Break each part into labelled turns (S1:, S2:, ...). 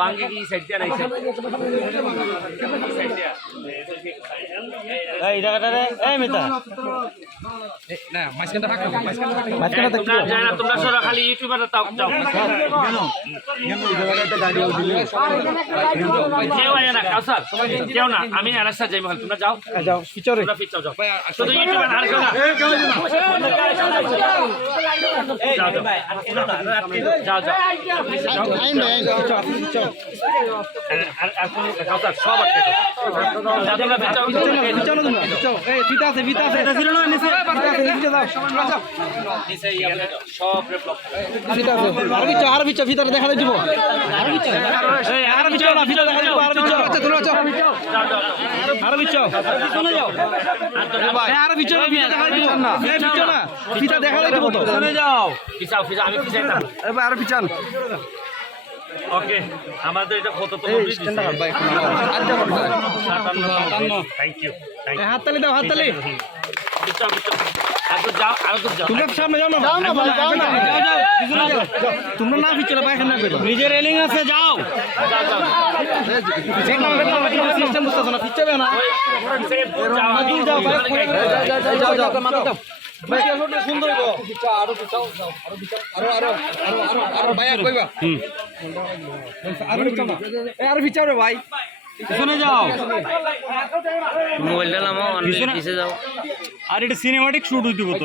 S1: বাঙ্গে কি সাইড দিয়া নাই সাইড দিয়া
S2: এই জায়গাটা রে। এই মিতা।
S1: তোমরা যারা তোমরা সরা খালি ইউটিউবার তাও যাও। কেউ আয় না কাউসার। কেউ না আমি আরেকটা যাই মহল তোমরা যাও।
S2: যাও পিছরে
S1: তোমরা যাও। শুধু ইউটিউবার আর কেউ না। যাও যাও যাও যাও সব ইয়া
S2: আর দেখা দিব আর আর না ফিতা দেখা দিব আর আচ্ছা তোমরা যাও আর এই আর পিছও। ফিতা দেখা দিব না। এই পিছও না। ফিতা দেখা দিব তো পিছনে যাও
S1: পিছাও পিছাও। আমি পিছাইতাম
S2: এবার আর পিছান।
S1: ওকে আমাদের এটা কত তো কমপ্লিট থ্যাংক ইউ
S2: হাততালি দাও হাততালি
S1: পিছাও পিছাও আর তো যাও আর তো যাও
S2: তোমরা না যাও না ভাই যাও না যাও যাও তোমরা না পিছনে বাইরে করো নিজের রেলিং আছে যাও সিস্টেম বুঝতেছ না পিছনে না
S1: যাও
S2: যাও যাও যাও আর ভাই পিছনে যাও।
S1: মোবাইলটা নামাও পিছে যাও।
S3: আর এটা সিনেমাটিক শুট হইতে হতো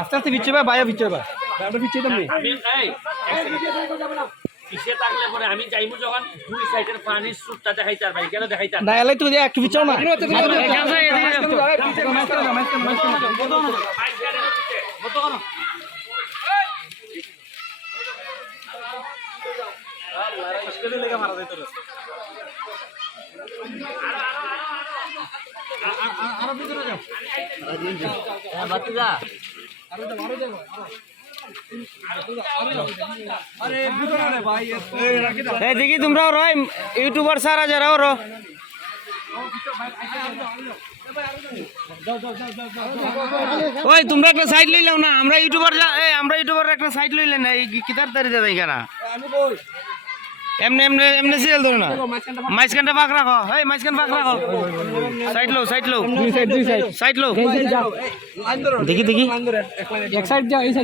S2: আস্তে আস্তে পিছিয়ে ভাই বাইরে পিছিয়ে ভাই পিছিয়ে তুমি
S1: পিছে থাকলে পরে আমি যাইবো যখন দুই সাইডের পানির সুটটা দেখাইতে আর ভাই কেন দেখাইতে আর
S2: না এলাই তো একটু পিছাও না
S1: বাতিজা
S2: এই দেখি তোমরা ওর ইউটিউবার সারা যারা ওর ওই তোমরা একটা সাইড লইলাও না আমরা ইউটিউবার যা এই আমরা ইউটিউবার একটা সাইড লইলেন না এই কিতার দাঁড়িয়ে যাবে কেনা এমনি এমনি এমনি সিরিয়াল ধরো না মাঝখানটা ফাঁক রাখো এই মাঝখান ফাঁক রাখো সাইড লো সাইড লো সাইড লো দেখি দেখি
S3: এক সাইড যাও